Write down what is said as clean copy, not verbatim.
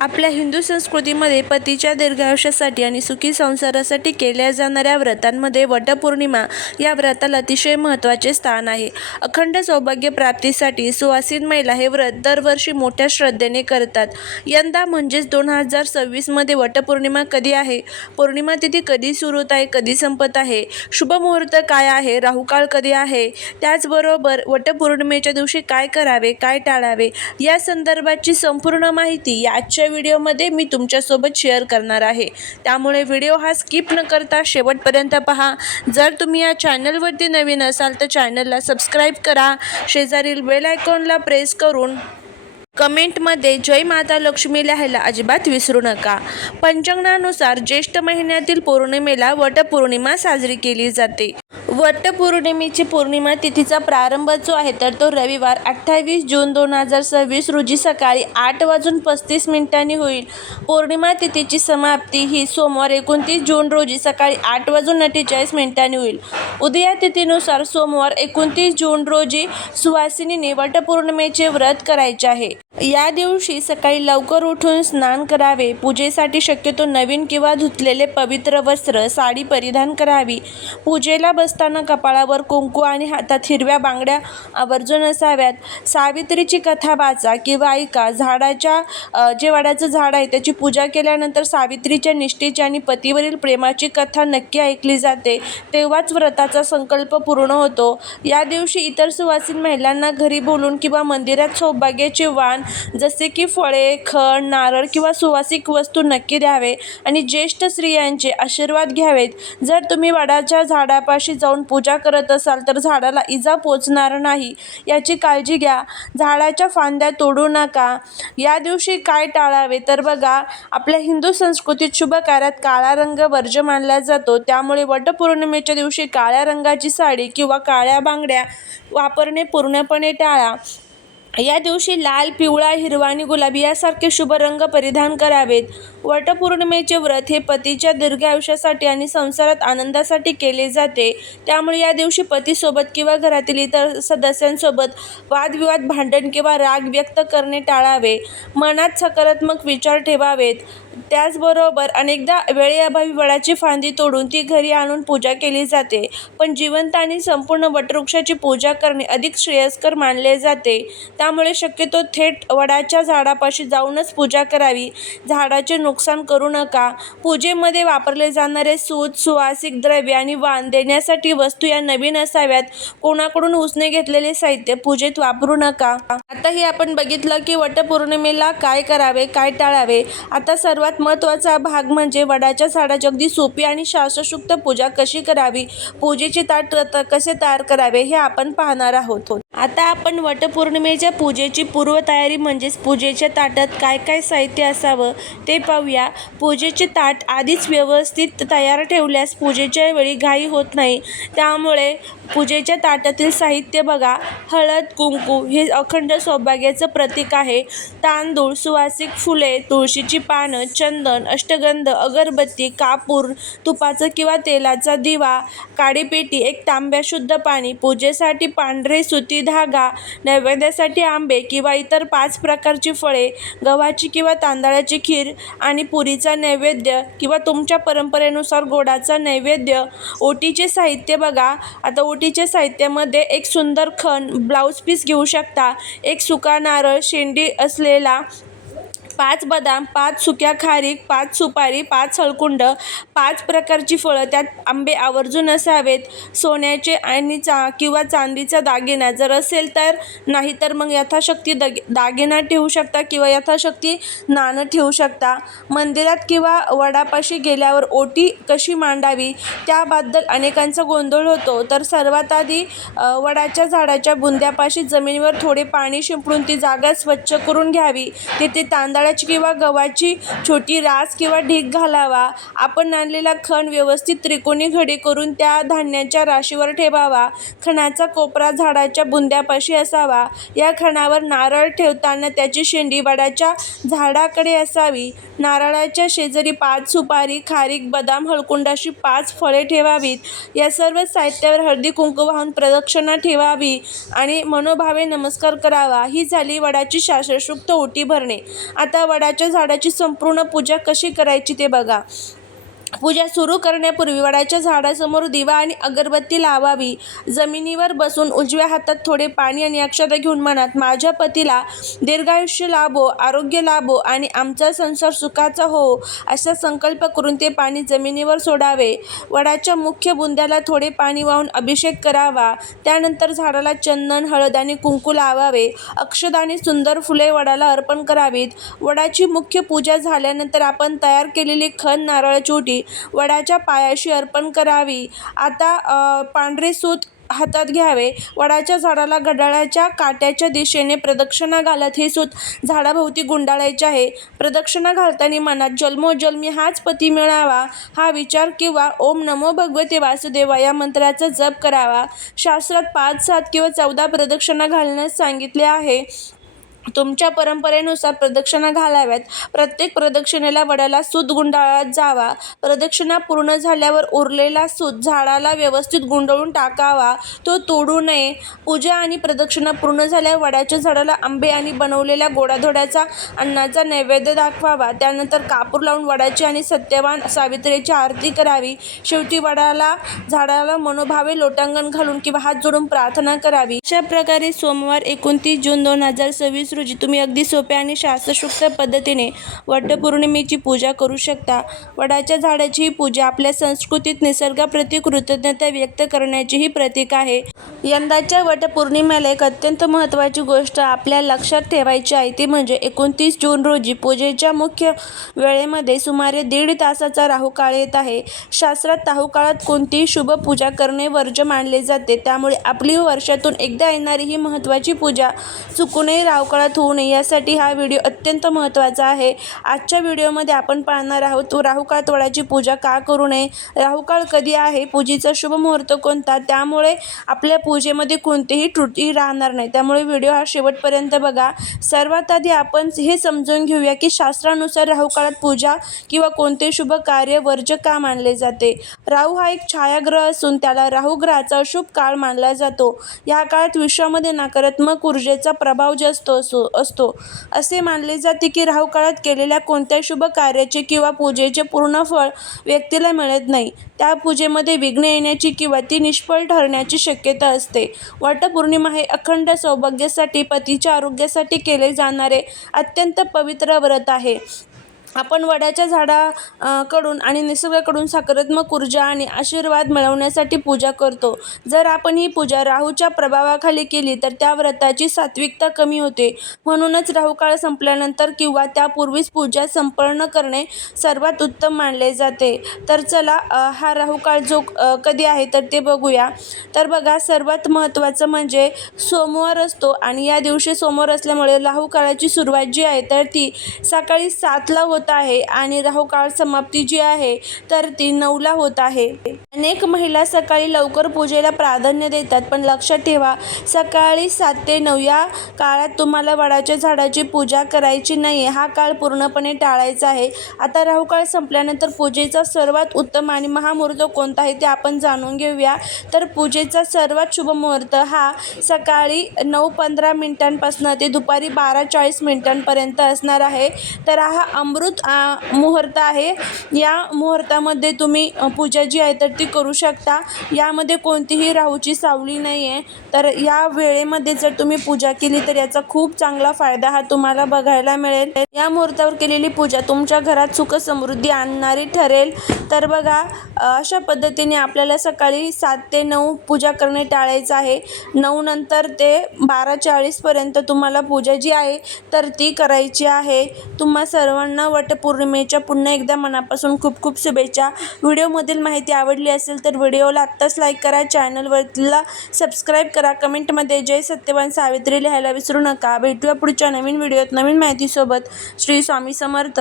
आपल्या हिंदू संस्कृतीमध्ये पतीच्या दीर्घायुष्यासाठी आणि सुखी संसारासाठी केल्या जाणाऱ्या व्रतांमध्ये वटपौर्णिमा या व्रताला अतिशय महत्त्वाचे स्थान आहे. अखंड सौभाग्य प्राप्तीसाठी सुवासिन महिला हे व्रत दरवर्षी मोठ्या श्रद्धेने करतात. यंदा म्हणजेच 2026 मध्ये वटपौर्णिमा कधी आहे, पौर्णिमा तिथी कधी सुरू होत आहे, कधी संपत आहे, शुभ मुहूर्त काय आहे, राहुकाळ कधी आहे, त्याचबरोबर वटपौर्णिमेच्या दिवशी काय करावे, काय टाळावे या संदर्भाची संपूर्ण माहिती याच्या व्हिडिओमध्ये मी तुमच्यासोबत शेअर करणार आहे. त्यामुळे व्हिडिओ हा स्किप न करता शेवटपर्यंत पहा. जर तुम्ही या चॅनलवरती नवीन असाल तर चॅनलला सबस्क्राईब करा. शेजारील बेल आयकॉनला प्रेस करून कमेंटमध्ये जय माता लक्ष्मी लिहायला अजिबात विसरू नका. पंचांगानुसार ज्येष्ठ महिन्यातील पौर्णिमेला वटपौर्णिमा साजरी केली जाते. वटपौर्णिमेची पौर्णिमा तिथीचा प्रारंभ जो आहे तर तो रविवार 28 जून 2026 रोजी सकाळी 8:35 होईल. पौर्णिमा तिथीची समाप्ती ही सोमवार 29 जून रोजी सकाळी 8:48 होईल. उदया तिथीनुसार सोमवार 29 जून रोजी सुवासिनीने वटपौर्णिमेचे व्रत करायचे आहे. या दिवशी सकाळी लवकर उठून स्नान करावे. पूजेसाठी शक्यतो नवीन किंवा धुतलेले पवित्र वस्त्र, साडी परिधान करावी. पूजेला बसताना कपाळावर कुंकू आणि हातात हिरव्या बांगड्या आवर्जून असाव्यात. सावित्रीची कथा वाचा किंवा ऐका. जे वडाचं झाड आहे त्याची पूजा केल्यानंतर सावित्रीच्या निष्ठेची आणि पतीवरील प्रेमाची कथा नक्की ऐकली जाते. तेव्हाच व्रताचा संकल्प पूर्ण होतो. या दिवशी इतर सुवासिन महिलांना घरी बोलून किंवा मंदिरात सौभाग्याचे वाण जसे की फळे, खण, नारळ किंवा सुवासिक वस्तू नक्की द्यावे आणि ज्येष्ठ स्त्रियांचे आशीर्वाद घ्यावेत. जर तुम्ही वडाच्या झाडापाशी जाऊन पूजा करत असाल तर झाडाला इजा पोचणार नाही याची काळजी घ्या. झाडाच्या फांद्या तोडू नका. या दिवशी काय टाळावे तर बघा, आपल्या हिंदू संस्कृतीत शुभ कार्यात काळा रंग वर्ज्य मानला जातो. त्यामुळे वटपौर्णिमेच्या दिवशी काळ्या रंगाची साडी किंवा काळ्या बांगड्या वापरणे पूर्णपणे टाळा. या दिवशी लाल, पिवळा, हिरवा आणि गुलाबी यासारखे शुभ रंग परिधान करावेत. वटपौर्णिमेचे व्रत हे पतीच्या दीर्घायुष्यासाठी आणि संसारात आनंदासाठी केले जाते. त्यामुळे या दिवशी पतीसोबत किंवा घरातील इतर सदस्यांसोबत वादविवाद, भांडण किंवा राग व्यक्त करणे टाळावे. मनात सकारात्मक विचार ठेवावेत. त्याचबरोबर अनेकदा वेळेअभावी वडाची फांदी तोडून ती घरी आणून पूजा केली जाते. पण जिवंत आणि संपूर्ण वटवृक्षाची पूजा करणे अधिक श्रेयस्कर मानले जाते. त्यामुळे शक्यतो थेट वडाच्या झाडापाशी जाऊनच पूजा करावी. झाडाचे नुकसान करू नका. पूजेमध्ये वापरले जाणारे सूत, सुवासिक द्रव्य आणि वाण देण्यासाठी वस्तू या नवीन असाव्यात. कोणाकडून उसने घेतलेले साहित्य पूजेत वापरू नका. आता हे आपण बघितलं की वटपौर्णिमेला काय करावे, काय टाळावे. आता सर्वात महत्त्वाचा भाग म्हणजे वडाच्या झाडाची अगदी सोपी आणि शास्त्रशुद्ध पूजा कशी करावी, पूजेचे ताट कसे तयार करावे हे आपण पाहणार आहोत. आता आपण वटपौर्णिमेच्या पूजेची पूर्वतयारी म्हणजेच पूजेच्या ताटात काय काय साहित्य असावं ते पाहूया. पूजेचे ताट आधीच व्यवस्थित तयार ठेवल्यास पूजेच्या वेळी घाई होत नाही. त्यामुळे पूजेच्या ताटातील साहित्य बघा. हळद, कुंकू हे अखंड सौभाग्याचं प्रतीक आहे. तांदूळ, सुवासिक फुले, तुळशीची पानं, चंदन, अष्टगंध, अगरबत्ती, कापूर, तुपाचा किंवा तेलाचा दिवा, काडीपेटी, एक तांब्या शुद्ध पाणी, पूजेसाठी पांढरे सुती धागा, नैवेद्यासाठी आंबे किंवा इतर 5 प्रकारची फळे, गव्हाची किंवा तांदळाची खीर आणि पुरीचा नैवेद्य किंवा तुमच्या परंपरेनुसार गोडाचा नैवेद्य. ओटीचे साहित्य बघा. आता ओटीच्या साहित्यामध्ये एक सुंदर खण, ब्लाऊज पीस घेऊ शकता, एक सुका नारळ, शेंडी असलेला, 5 बदाम, 5 सुक्या खारीक, 5 सुपारी, 5 हळकुंड, 5 प्रकारची फळं, त्यात आंबे आवर्जून असावेत. सोन्याचे आणि किंवा चांदीचा दागिना जर असेल तर, नाही तर मग यथाशक्ती दागिना ठेवू शकता किंवा यथाशक्ती नाणं ठेवू शकता. मंदिरात किंवा वडापाशी गेल्यावर ओटी कशी मांडावी त्याबद्दल अनेकांचा गोंधळ होतो. तर सर्वात आधी वडाच्या झाडाच्या बुंध्यापाशी जमिनीवर थोडे पाणी शिंपडून ती जागा स्वच्छ करून घ्यावी. तिथे तांदळाची किंवा गव्हाची छोटी रास किंवा ढीग घालावा. आपण आणलेला खण व्यवस्थित त्रिकोणी घडी करून त्या धान्याच्या राशीवर ठेवावा. खणाचा कोपरा झाडाच्या बुंध्यापाशी असावा. या खणावर नारळ ठेवताना त्याची शेंडी वडाच्या झाडाकडे असावी. नारळाच्या शेजारी 5 सुपारी, खारीक, बदाम, हळकुंड अशी 5 फळे ठेवावीत. या सर्व साहित्यावर हळदी कुंकू वाहून प्रदक्षिणा ठेवावी आणि मनोभावे नमस्कार करावा. ही झाली वडाची शास्त्रोक्त ओटी भरणे. आता आता वडाच्या झाडाची संपूर्ण पूजा कशी करायची ते बघा. पूजा सुरू करण्यापूर्वी वडाच्या झाडासमोर दिवा आणि अगरबत्ती लावावी. जमिनीवर बसून उजव्या हातात थोडे पाणी आणि अक्षता घेऊन मनात माझ्या पतीला दीर्घायुष्य लाभो, आरोग्य लाभो आणि आमचा संसार सुखाचा हो असा संकल्प करून ते पाणी जमिनीवर सोडावे. वडाच्या मुख्य बुंद्याला थोडे पाणी वाहून अभिषेक करावा. त्यानंतर झाडाला चंदन, हळद आणि कुंकू लावावे. अक्षता आणि सुंदर फुले वडाला अर्पण करावीत. वडाची मुख्य पूजा झाल्यानंतर आपण तयार केलेली खण नारळाची ओटी वडाच्या पायाशी अर्पण करावी. आता पांढरे सूत हातात घ्यावे. वडाच्या झाडाला घड्याळाच्या काट्याच्या दिशेने प्रदक्षिणा घालत हे सूत झाडाभोवती गुंडाळायचे आहे. प्रदक्षिणा घालताना मनात जन्मोजन्मी हाच पती मिळावा हा विचार किंवा ओम नमो भगवते वासुदेवा या मंत्राचा जप करावा. शास्त्रात 5, 7 किंवा 14 प्रदक्षिणा घालण्यास सांगितले आहे. तुमच्या परंपरेनुसार प्रदक्षिणा घालाव्यात. प्रत्येक प्रदक्षिणेला वडाला सूत गुंडाळत जावा. प्रदक्षिणा पूर्ण झाल्यावर उरलेला सूत झाडाला व्यवस्थित गुंडाळून टाकावा, तो तोडू नये. पूजा आणि प्रदक्षिणा पूर्ण झाल्यावर वडाच्या झाडाला आंबे आणि बनवलेल्या गोडाधोडाचा अन्नाचा नैवेद्य दाखवावा. त्यानंतर कापूर लावून वडाची आणि सत्यवान सावित्रीची आरती करावी. शेवटी झाडाला मनोभावे लोटांगण घालून किंवा हात जोडून प्रार्थना करावी. अशा प्रकारे सोमवार 29 जून 2026 रोजी तुम्ही अगदी सोप्या आणि शास्त्रशुद्ध पद्धतीने वटपौर्णिमेची पूजा करू शकता. वडाच्या झाडाची ही पूजा आपल्या संस्कृतीत निसर्गाप्रती कृतज्ञता व्यक्त करण्याची ही प्रतीक आहे. यंदाच्या वटपौर्णिमेला एक अत्यंत महत्त्वाची गोष्ट आपल्या लक्षात ठेवायची आहे ती म्हणजे 29 जून रोजी पूजेच्या मुख्य वेळेमध्ये सुमारे 1.5 तासाचा राहुकाळ येत आहे. शास्त्रात राहुकाळात कोणतीही शुभ पूजा करणे वर्ज्य मानले जाते. त्यामुळे आपली वर्षातून एकदा येणारी ही महत्त्वाची पूजा चुकूनही राहुकाळात होऊ नये यासाठी हा व्हिडिओ अत्यंत महत्त्वाचा आहे. आजच्या व्हिडिओमध्ये आपण पाहणार आहोत राहुकाळात वडाची पूजा का करू नये, राहुकाळ कधी आहे, पूजेचा शुभ मुहूर्त कोणता, त्यामुळे आपल्या पूजेमध्ये कोणतीही त्रुटी राहणार नाही. त्यामुळे व्हिडिओ हा शेवटपर्यंत बघा. सर्वात आधी आपण हे समजून घेऊया की शास्त्रानुसार राहुकाळात पूजा किंवा कोणते शुभ कार्य वर्ज्य का मानले जाते. राहू हा एक छायाग्रह असून त्याला राहू ग्रहाचा अशुभ काळ मानला जातो. या काळात विश्वामध्ये नकारात्मक ऊर्जेचा प्रभाव जास्त असतो. असे मानले जाते की राहू काळात केलेल्या कोणत्याही शुभ कार्याचे किंवा पूजेचे पूर्ण फळ व्यक्तीला मिळत नाही. त्या पूजेमध्ये विघ्न येण्याची किंवा ती निष्फळ ठरण्याची शक्यता असते. वटपौर्णिमा हे अखंड सौभाग्यासाठी, पतीच्या आरोग्यासाठी केले जाणारे अत्यंत पवित्र व्रत आहे. आपण वडाच्या झाडाकडून आणि निसर्गाकडून सकारात्मक ऊर्जा आणि आशीर्वाद मिळवण्यासाठी पूजा करतो. जर आपण ही पूजा राहूच्या प्रभावाखाली केली तर त्या व्रताची सात्विकता कमी होते. म्हणूनच राहुकाळ संपल्यानंतर किंवा त्यापूर्वीच पूजा संपन्न करणे सर्वात उत्तम मानले जाते. तर चला हा राहुकाळ जो कधी आहे तर ते बघूया. तर बघा, सर्वात महत्त्वाचं म्हणजे सोमवार असतो आणि या दिवशी सोमवार असल्यामुळे राहुकाळाची सुरुवात जी आहे तर ती सकाळी 7ला होत आहे आणि राहुकाळ समाप्ती जी आहे तर ती 9ला होत आहे. अनेक महिला सकाळी लवकर पूजेला प्राधान्य देतात, पण लक्षात ठेवा सकाळी 7 ते 9 या काळात तुम्हाला वडाच्या झाडाची पूजा करायची नाही. हा काळ पूर्णपणे टाळायचा आहे. आता राहुकाळ संपल्यानंतर पूजेचा सर्वात उत्तम आणि महामुहूर्त कोणता आहे ते आपण जाणून घेऊया. तर पूजेचा सर्वात शुभ मुहूर्त हा सकाळी 9:15 ते दुपारी 12:40 असणार आहे. तर हा अमृत मुहूर्त आहे. या मुहूर्तामध्ये तुम्ही पूजा जी आहे तर ती करू शकता. यामध्ये कोणतीही राहूची सावली नाही आहे. तर या वेळेमध्ये जर तुम्ही पूजा केली तर याचा खूप चांगला फायदा हा तुम्हाला बघायला मिळेल. या मुहूर्तावर केलेली पूजा तुमच्या घरात सुख समृद्धी आणणारी ठरेल. तर बघा, अशा पद्धतीने आपल्याला सकाळी 7 ते 9 पूजा करणे टाळायचं आहे. 9 नंतर ते 12:40 तुम्हाला पूजा जी आहे तर ती करायची आहे. तुम्हा सर्वांना वटपौर्णिमेच्या पुन्हा एकदा मनापासून खूप खूप शुभेच्छा. व्हिडिओमधील माहिती आवडली असेल तर व्हिडिओला आत्ताच लाईक करा, चॅनलवरला सबस्क्राईब करा, कमेंटमध्ये जय सत्यवान सावित्री लिहायला विसरू नका. भेटूया पुढच्या नवीन व्हिडिओत नवीन माहितीसोबत. श्री स्वामी समर्थ.